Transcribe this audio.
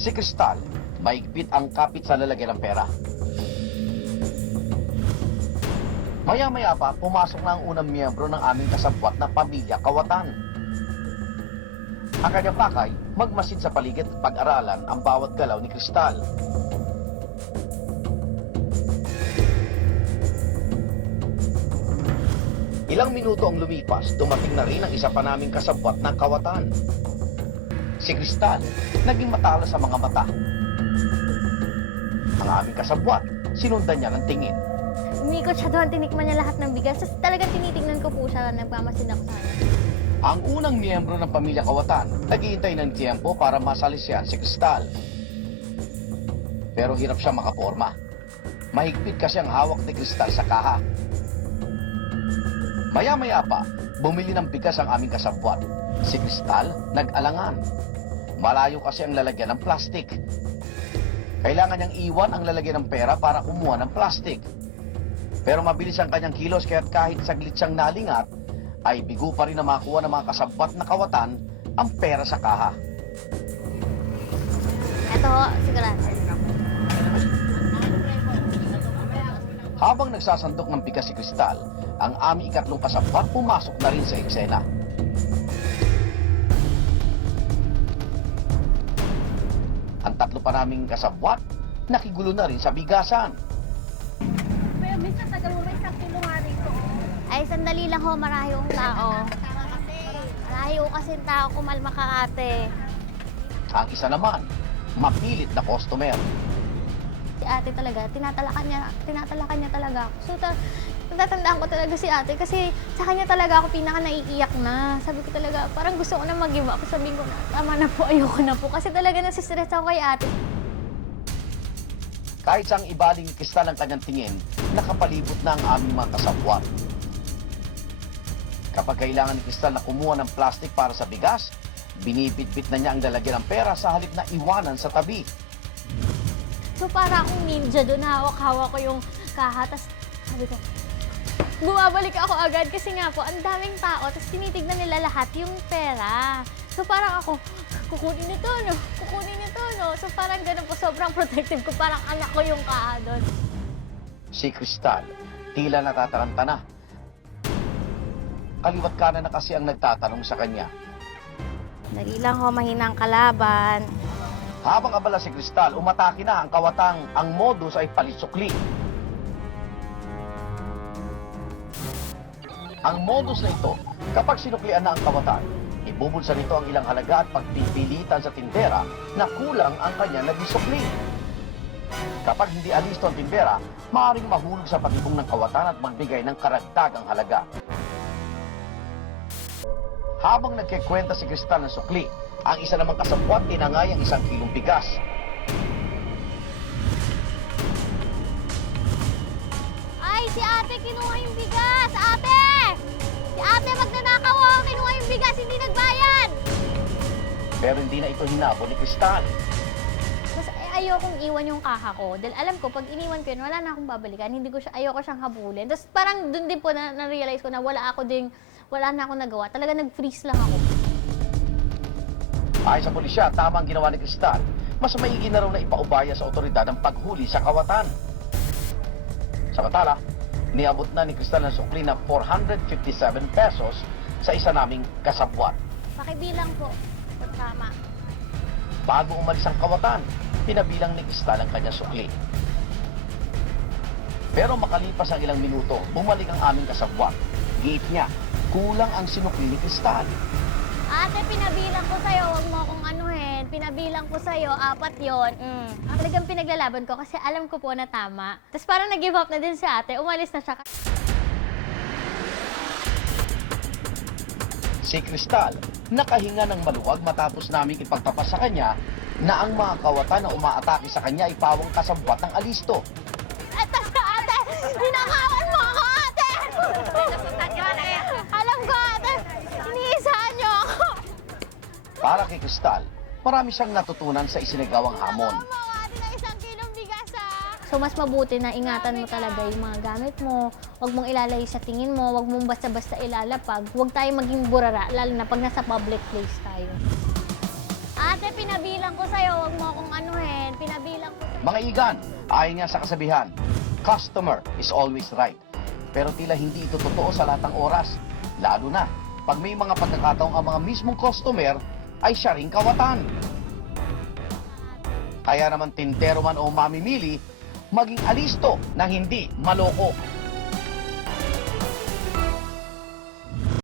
Si Cristal, maigpit ang kapit sa lalagyan ng pera. Maya-maya pa, pumasok na ang unang miyembro ng aming kasabwat na pamilya Kawatan. Ang kanyang pakay, magmasid sa paligid at pag-aralan ang bawat galaw ni Cristal. Ilang minuto ang lumipas, dumating na rin ang isa pa naming kasabwat ng Kawatan. Si Cristal, naging matalas sa mga mata. Ang aming kasabwat, sinundan niya ng tingin. Umikot siya doon, tinikman niya lahat ng bigas. Tapos talagang tinitignan ko po siya, nagmamasid ako sa kanya. Ang unang miyembro ng pamilya Kawatan, naghihintay ng tiyempo para masalisiyan si Cristal. Pero hirap siya makaporma. Mahigpit kasi ang hawak ni Cristal sa kaha. Maya-maya pa, bumili ng bigas ang aming kasabwat. Si Cristal, nag-alangan. Malayo kasi ang lalagyan ng plastik. Kailangan niyang iwan ang lalagyan ng pera para kumuha ng plastik. Pero mabilis ang kanyang kilos kaya't kahit saglit siyang nalingat, ay bigo pa rin na makuha ng mga kasabwat na Kawatan ang pera sa kaha. Ito ho, sigurado. Habang nagsasandok ng bigas si Cristal, ang aming ikatlong kasabwat pumasok na rin sa eksena. Ang tatlo pa naming kasabwat, nakigulo na rin sa bigasan. Minsan tagal mo may isang kilo nga rito. Ay, sandali lang ho, marami yung tao. Marami ho kasi tao, kumalma ka ate. Ang isa naman, mapilit na customer. Si ate talaga, tinatalakan niya talaga ako. So, natatandaan ko talaga si ate kasi sa kanya talaga ako pinaka naiiyak na. Sabi ko talaga, parang gusto ko na mag-give up. Sabi ko na, tama na po, ayoko na po. Kasi talaga nasistress ako kay ate. Kahit sa ang ibaling ni Cristal ang kanyang tingin, nakapalibot na ang aming mga kasabwat. Kapag kailangan ni Cristal na kumuha ng plastic para sa bigas, binibitbit na niya ang lalagyan ng pera sa halip na iwanan sa tabi. So para akong ninja doon, hawak-hawak ko yung kaha. Tapos sabi ko, bumabalik ako agad kasi nga po, ang daming tao. Tapos tinitignan nila lahat yung pera. So parang ako, kukunin nito, no? Kukunin nito, no? So parang ganun po, sobrang protective ko. Parang anak ko yung kaha doon. Si Cristal, tila natataranta na. Kaliwat kanan na kasi ang nagtatanong sa kanya. Dali lang ho, mahinang kalaban. Habang abala si Cristal, umatake na ang Kawatang. Ang modus ay palisukli. Ang modus na ito, kapag sinuklian na ang Kawatan, ibubulsa nito ang ilang halaga at pagpipilitan sa tindera na kulang ang kanya na disukli. Kapag hindi alisto ang tindera, maaaring mahulog sa patibong ng Kawatan at magbigay ng karagdagang halaga. Habang nagkikwenta si Cristal ng sukli, ang isa namang kasabwat tinangay ang 1 kilong bigas. Ay, si ate kinuha yung bigas! Ate! Si ate magnanakaw ako, kinuha yung bigas, hindi nagbayad! Pero hindi na ito hinabol ni Cristal. Mas ayokong iwan yung kaha ko. Dahil alam ko, pag iniwan ko yun, wala na akong babalikan. Ayoko siyang habulin. Tapos parang dun din po na-realize ko na wala na akong nagawa. Talaga nag-freeze lang ako. Ayon sa pulisya, tama ang ginawa ni Cristal. Mas maigi na raw na ipaubaya sa otoridad ang paghuli sa Kawatan. Samantala, niabot na ni Cristal ng sukli na 457 pesos sa isa naming kasabwat. Pakibilang po. Tama. Bago umalis ang Kawatan, pinabilang ni Cristal ang kanyang sukli. Pero makalipas ang ilang minuto, bumalik ang aming kasabwat. Giit niya, kulang ang sinukli ni Cristal. Ate, pinabilang ko sa'yo, huwag mo akong anuhin. Pinabilang ko sa'yo, 4 yun. Talagang pinaglalaban ko kasi alam ko po na tama. Tapos parang nag-give up na din si ate, umalis na siya. Si Cristal, nakahinga ng maluwag matapos naming ipagtapas sa kanya na ang mga Kawatan na umaatake sa kanya ay pawang kasabwat ng alisto. Eto siya, ate! Hinakawan mo ako, ate! Alam ko, ate! Iniisahan niyo ako! Para kay Cristal, marami siyang natutunan sa isinagawang hamon. So, mas mabuti na ingatan mo talaga yung mga gamit mo. Huwag mong ilalay sa tingin mo. Huwag mong basta-basta ilalapag. Huwag tayo maging burara, lalo na pag nasa public place tayo. Ate, Ate, pinabilang ko sa'yo. Huwag mo akong anuhin. Pinabilang ko sa'yo. Mga igan, ayon nga sa kasabihan, customer is always right. Pero tila hindi ito totoo sa lahat ng oras. Lalo na, pag may mga pagkakataong ang mga mismong customer ay siya ring kawatan. Kaya naman tintero man o mamimili, maging alisto na hindi maloko.